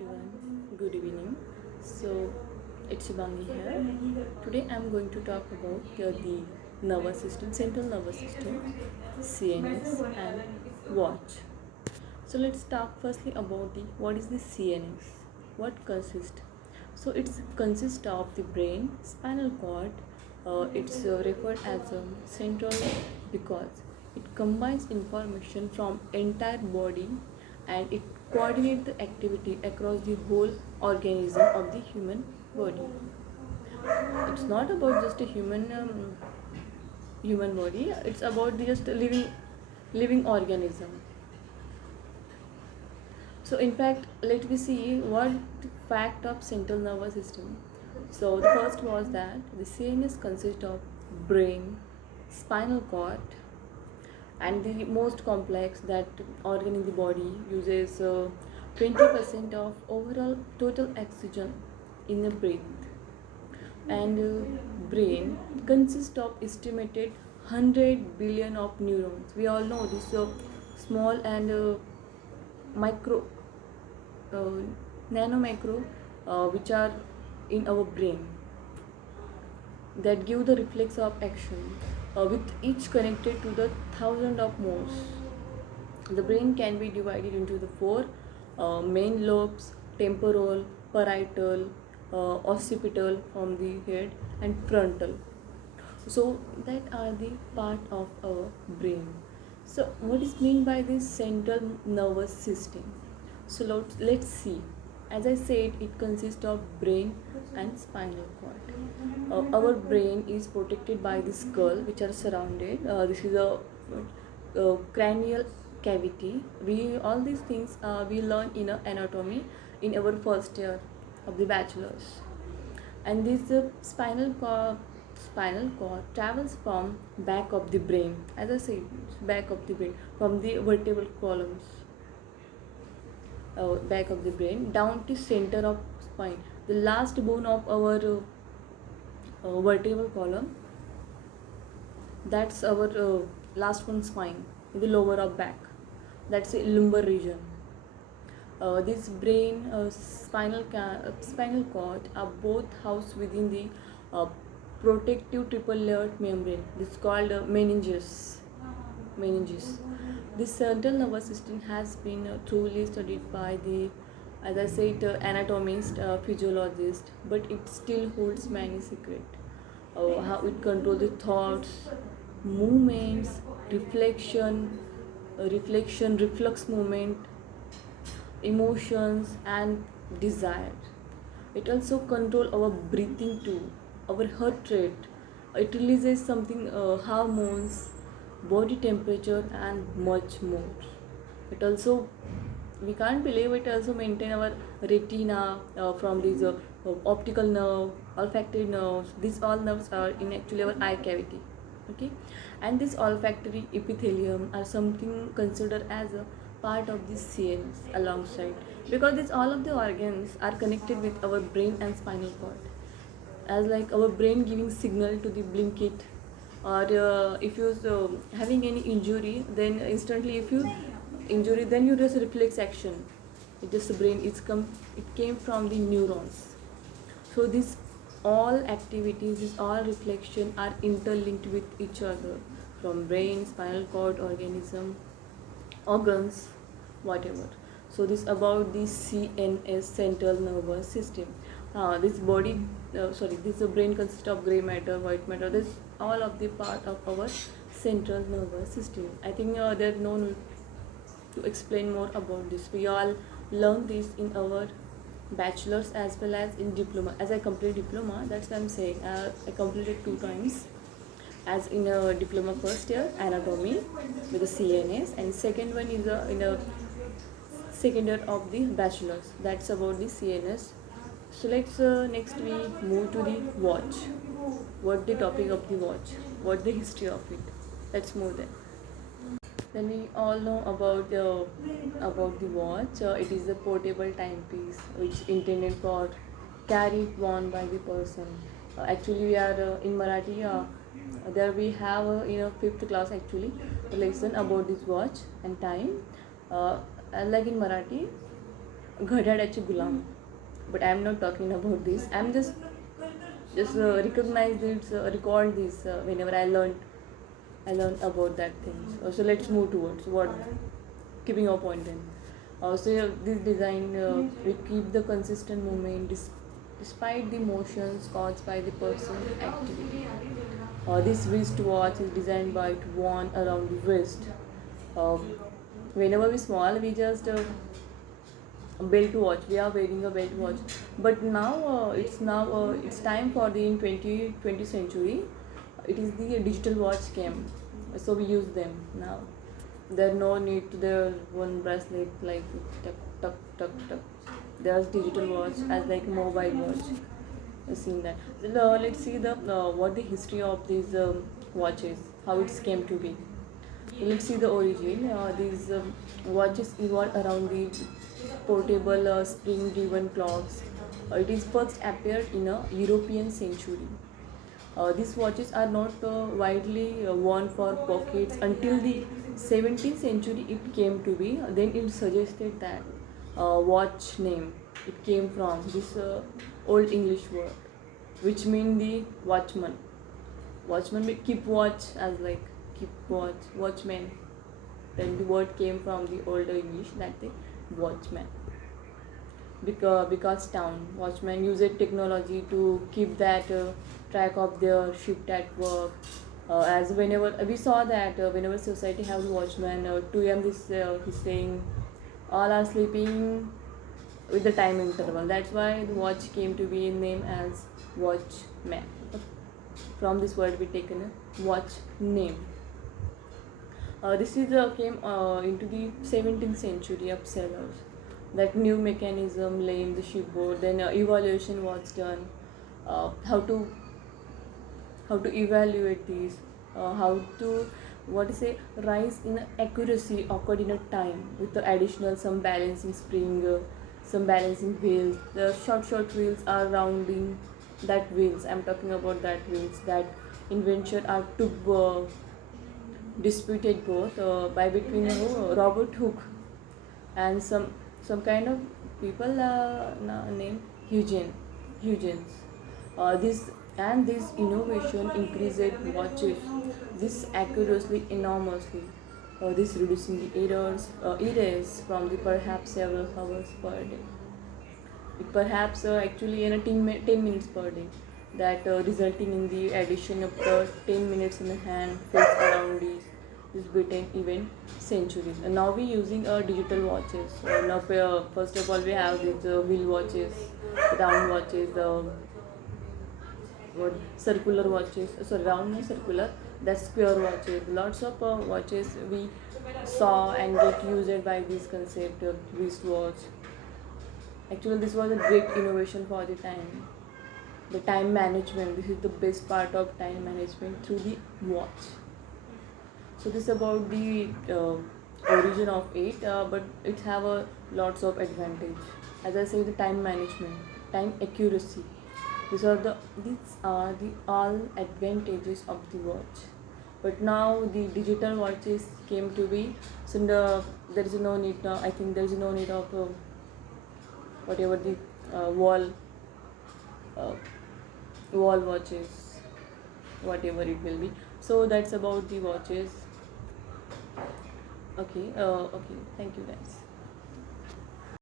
everyone, good evening. So it's Shivangi here. Today I'm going to talk about the nervous system, central nervous system, CNS and watch. So let's talk firstly about the what is the CNS, what consists. So it consists of the brain, spinal cord. It's referred as a central because it combines information from entire body and it coordinates the activity across the whole organism of the human body. It's not about just a human body. It's about the just a living organism. So in fact, let me see what fact of central nervous system. So the first was that the CNS consists of brain, spinal cord, and the most complex that organ in the body uses 20% of overall total oxygen in the breath. And brain consists of estimated 100 billion of neurons. We all know this small and micro uh, nano micro which are in our brain that give the reflex of action with each connected to the thousand of more. The brain can be divided into the four main lobes: temporal, parietal, occipital from the head, and frontal. So that are the part of our brain. So what is mean by this central nervous system? So let's see. As I said, it consists of brain and spinal cord. Our brain is protected by the skull, which are surrounded. This is a cranial cavity. We all these things we learn in anatomy in our first year of the bachelor's. And this spinal cord travels from back of the brain, as I said, back of the brain, from the vertebral columns, back of the brain down to center of spine, the last bone of our vertebral column. That's our last one spine in the lower of back. That's a lumbar region. This brain, spinal cord are both housed within the uh, protective triple layered membrane. This is called meninges. Meninges. This central nervous system has been truly studied by the, as I said, anatomist, physiologist, but it still holds many secrets. How it controls the thoughts, movements, reflex movement, emotions and desire. It also control our breathing too, our heart rate. It releases something hormones, body temperature and much more. It also, we can't believe, it also maintain our retina from these optical nerve, olfactory nerves. These all nerves are in actually our eye cavity. Okay, and this olfactory epithelium are something considered as a part of the CNS alongside, because this all of the organs are connected with our brain and spinal cord, as like our brain giving signal to the blink it, or if you having any injury, then instantly if you injury, then you just reflex action. It just the brain, it came from the neurons. So these all activities, these all reflection are interlinked with each other, from brain, spinal cord, organism, organs, whatever. So this about the CNS, central nervous system. This body, this brain consists of gray matter, white matter. This all of the part of our central nervous system. I think there's no need to explain more about this. We all learn this in our bachelor's as well as in diploma. As I complete diploma, that's what I'm saying. I completed 2 times. As in a diploma first year anatomy with the CNS, and second one is in a second year of the bachelor's. That's about the CNS. So let's next we move to the watch. What the topic of the watch? What the history of it? Let's move there. Then we all know about the watch. It is a portable timepiece which intended for carry worn by the person. Actually, we are in Marathi. There we have in a fifth class actually a lesson about this watch and time. Like in Marathi, घड्याळाचे Ghulam. But I'm not talking about this. I'm just recognize this, recall this whenever I learn about that things. So let's move towards what keeping our point in. So yeah, this design we keep the consistent movement despite the motions caused by the person activity. This wrist watch is designed by it worn around the wrist. Uh, Whenever we small, we just belt watch. We are wearing a belt watch, but now it's time for the in 20th century. It is the digital watch came, so we use them now. There no need to the one bracelet like tuck tuck tuck tuck. There's digital watch as like mobile watch. I've seen that. Let's see the what the history of these watches, how it came to be. Let's see the origin. These watches evolved around the portable spring-driven clocks. It is first appeared in a European century. These watches are not widely worn for pockets until the 17th century. It came to be. Then it suggested that watch name. It came from this old English word, which mean the watchman. Watchman may keep watch as like keep watch, watchman. Then the word came from the older English that the watchman. Because town watchmen use technology to keep that track of their shift at work. As whenever we saw that whenever society have watchman 2 a.m. This he's saying all are sleeping with the time interval. That's why the watch came to be named as watchman. From this word we taken a watch name. This is came into the 17th century upsellers. That new mechanism laying the shipboard. Then evaluation was done. How to evaluate these. How to what to say rise in accuracy occurred in a time with the additional some balancing spring, some balancing wheels. The short wheels are rounding that wheels. I'm talking about that wheels. That invention are to disputed both by between Robert Hooke and some kind of people named Huygens. This innovation increased watches this accuracy enormously. This reducing the errors from the perhaps several hours per day. It perhaps actually in a 10 minutes per day. That resulting in the addition of the 10 minutes in the hand face around this Britain event centuries. And now we using digital watches. Now first of all we have these wheel watches, round watches, what circular watches. So round and circular. That's square watches. Lots of watches we saw and get used by this concept of wristwatch. Actually, this was a great innovation for the time. The time management. This is the best part of time management through the watch. So this is about the origin of it, but it have a lots of advantage. As I say, the time management, time accuracy. These are the all advantages of the watch. But now the digital watches came to be. So there is no need. I think there is no need of whatever the uh, wall watches, whatever it will be. So that's about the watches. Okay, okay, thank you guys.